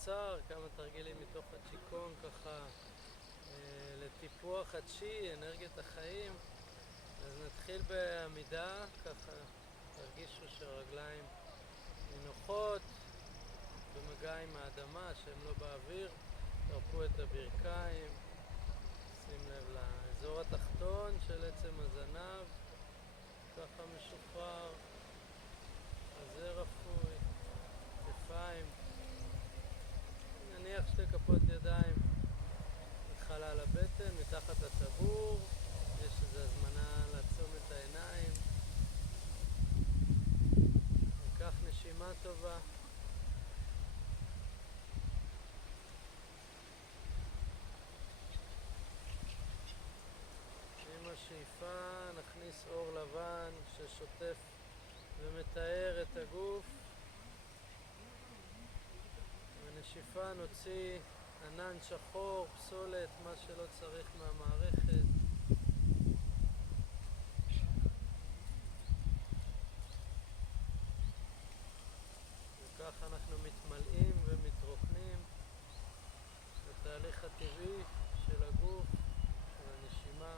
קצר, כמה תרגילים מתוך הצ'יקון ככה לטיפוח הצ'י, אנרגיית החיים. אז נתחיל בעמידה, ככה תרגישו שהרגליים נינוחות במגע עם האדמה, שהן לא באוויר. תרפו את הברכיים, שים לב לאזור התחתון של עצם הזנב, ככה משוחרר, חזה רפוי, כתפיים. נניח שתי כפות ידיים מחלל הבטן, מתחת לטבור. יש איזו הזמנה לעצום את העיניים. ניקח נשימה טובה. עם השאיפה נכניס אור לבן ששוטף ומתאר את הגוף. בנשיפה נוציא ענן שחור, פסולת, מה שלא צריך מהמערכת. וכך אנחנו מתמלאים ומתרוקנים בתהליך הטבעי של הגוף, של הנשימה,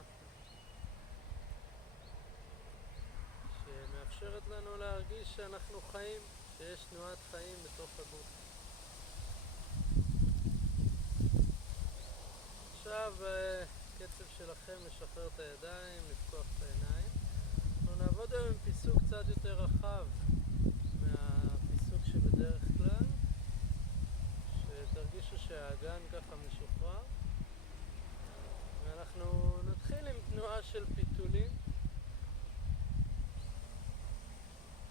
שמאפשרת לנו להרגיש שאנחנו חיים, שיש תנועת חיים בתוך הגוף. עכשיו קצב שלכם לשחרר את הידיים, לפקוח את העיניים. אנחנו נעבוד היום עם פיסוק קצת יותר רחב מהפיסוק שבדרך כלל, שתרגישו שהאגן ככה משוחרר. ואנחנו נתחיל עם תנועה של פיתולים.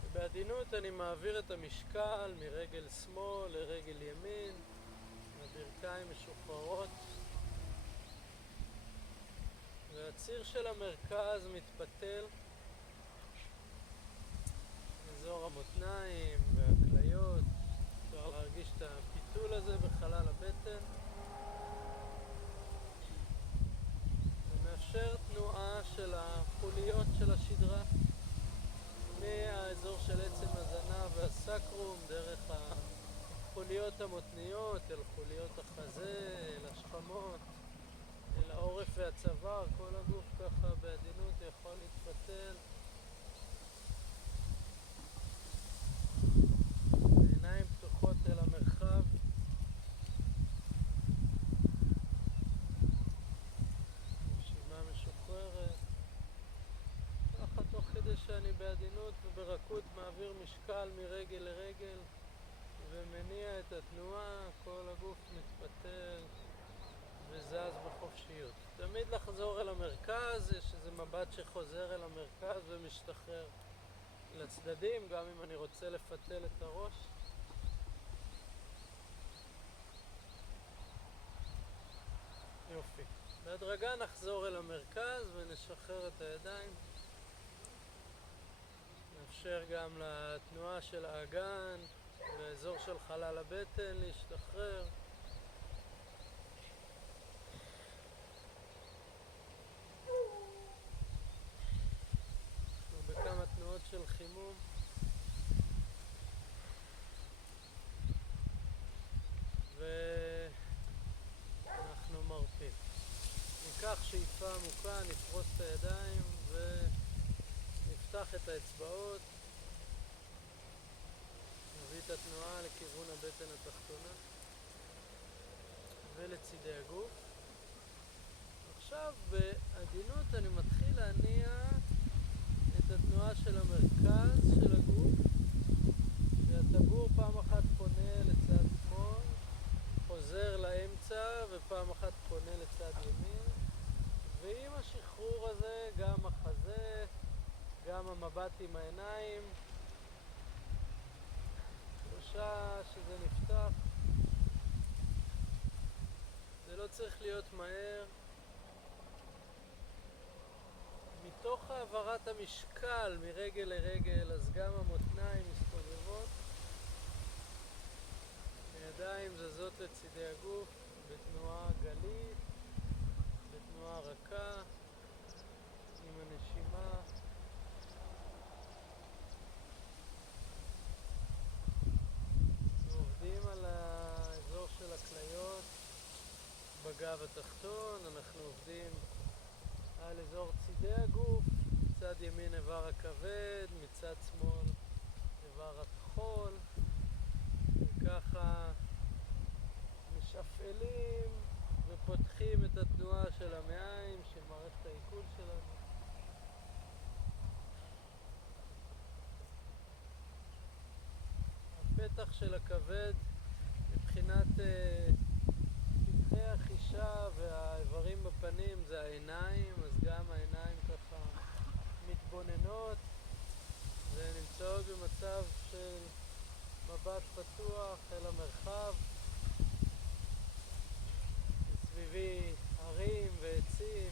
ובעדינות אני מעביר את המשקל מרגל שמאל לרגל ימין, הברכיים משוחררות. והציר של המרכז מתפתל, אזור המותניים והכליות. אפשר להרגיש את הפיתול הזה בחלל הבטן. זה מאפשר תנועה של החוליות של השדרה מהאזור של עצם הזנב והסקרום דרך החוליות המותניות אל חוליות החזה, אל השכמות, אל העורף והצוואר. כל הגוף ככה בעדינות יכול להתפתל. עיניים פתוחות אל המרחב. נשימה משוחררת. ככה תוך כדי שאני בעדינות וברכות מעביר משקל מרגל לרגל ומניע את התנועה, כל הגוף מתפתל וזז בחופשיות. תמיד לחזור אל המרכז, יש איזה מבט שחוזר אל המרכז ומשתחרר לצדדים, גם אם אני רוצה לפתל את הראש. יופי. בהדרגה נחזור אל המרכז ונשחרר את הידיים. נאפשר גם לתנועה של האגן באזור של חלל הבטן להשתחרר. בכמה תנועות של חימום. ואנחנו מרפים. ניקח שאיפה עמוקה, נפרוס את הידיים ונפתח את האצבעות. נביא את התנועה לכיוון הבטן התחתונה ולצידי הגוף. עכשיו בעדינות אני מתחיל להניע את התנועה של המרכז של הגוף, שהטבור פעם אחת פונה לצד שמאל, חוזר לאמצע ופעם אחת פונה לצד ימין, ועם השחרור הזה גם החזה, גם המבט עם העיניים, תחושה שזה נפתח. זה לא צריך להיות מהר. מתוך העברת המשקל מרגל לרגל, אז גם המותניים מסתובבות. הידיים זזות לצידי הגוף בתנועה גלית, בתנועה רכה, עם הנשימה. עובדים על האזור בגב התחתון. אנחנו עובדים על אזור צידי הגוף, מצד ימין איבר הכבד, מצד שמאל איבר הטחול, וככה משפעלים ופותחים את התנועה של המעיים, של מערכת העיכול שלנו. הפתח של הכבד מבחינת פתחי החישה והאיברים בפנים זה העיניים, אז גם העיניים ככה מתבוננות ונמצאות במצב של מבט פתוח אל המרחב. מסביבי הרים ועצים,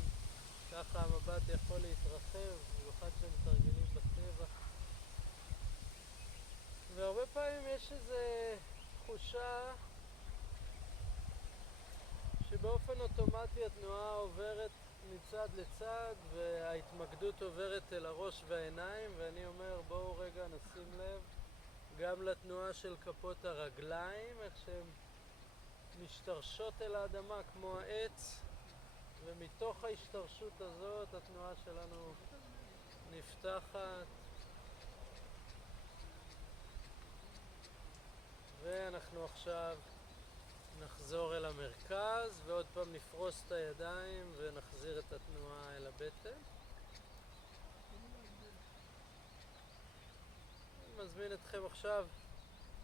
ככה המבט יכול להתרחב, במיוחד שמתרגלים בטבע. והרבה פעמים יש איזו תחושה שבאופן אוטומטי התנועה עוברת מצד לצד וההתמקדות עוברת אל הראש והעיניים, ואני אומר בואו רגע נשים לב גם לתנועה של כפות הרגליים, איך שהן משתרשות אל האדמה כמו העץ, ומתוך ההשתרשות הזאת התנועה שלנו נפתחת, ואנחנו עכשיו נחזור אל המרכז ועוד פעם נפרוס את הידיים ונחזיר את התנועה אל הבטן. אני מזמין אתכם עכשיו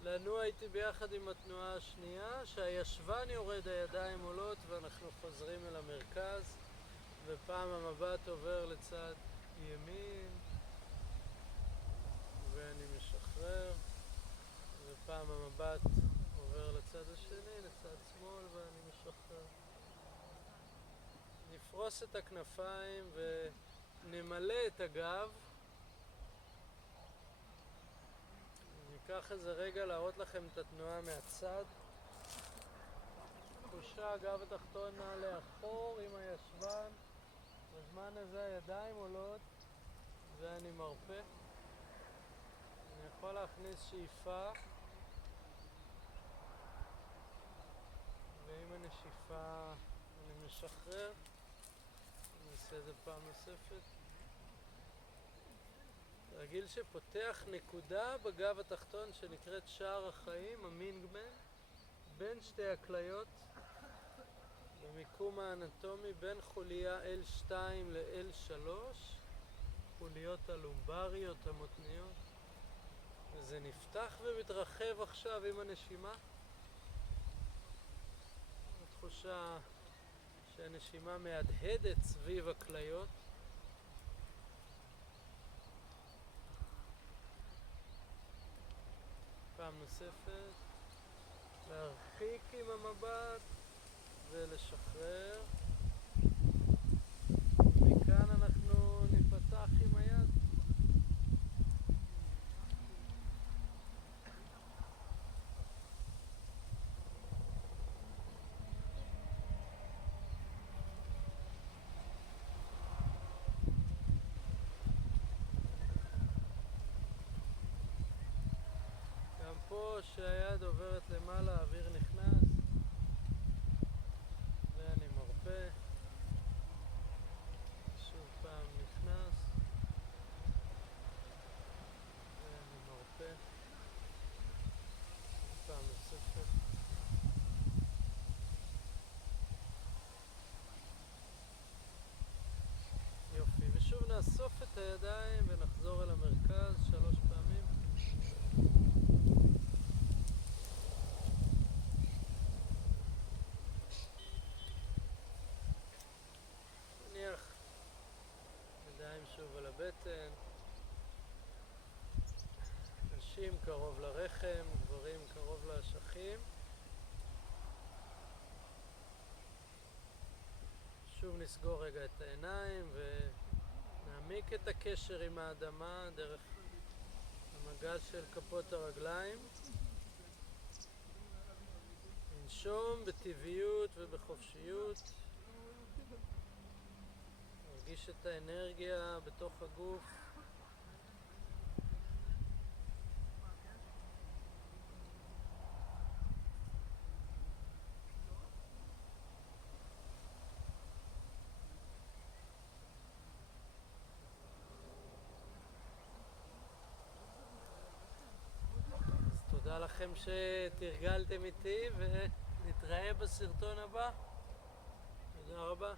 לנוע איתי ביחד עם התנועה השנייה, שהישבן יורד, הידיים עולות ואנחנו חוזרים אל המרכז, ופעם המבט עובר לצד ימין ואני משחרר, ופעם המבט עובר לצד השני, לצד שמאל, ואני משחרר. נפרוס את הכנפיים ונמלא את הגב. ניקח איזה רגע להראות לכם את התנועה מהצד. תחושה, הגב התחתון נע לאחור עם הישבן. בזמן הזה הידיים עולות ואני מרפא. אני יכול להכניס שאיפה, ועם הנשיפה אני משחרר. נעשה את זה פעם נוספת. תרגיל שפותח נקודה בגב התחתון שנקראת שער החיים, המינגמן, בין שתי הכליות, במיקום האנטומי בין חוליה L2 ל-L3, חוליות הלומבריות, המותניות. וזה נפתח ומתרחב עכשיו עם הנשימה. התחושה שהנשימה מהדהדת סביב הכליות. פעם נוספת, להרחיק עם המבט ולשחרר. מכאן אנחנו נפתח עם היד. פה שהיד עוברת למעלה, האוויר נכנס ואני מרפא. שוב פעם נכנס ואני מרפא. פעם נוספת. יופי, ושוב נאסוף את הידיים ונחזור אל המרכז 3 פעמים. שוב על הבטן, נשים קרוב לרחם, גברים קרוב לאשכים. שוב נסגור רגע את העיניים ונעמיק את הקשר עם האדמה דרך המגע של כפות הרגליים. ננשום בטבעיות ובחופשיות. נרגיש את האנרגיה בתוך הגוף. לכם שתרגלתם איתי, ונתראה בסרטון הבא. תודה רבה.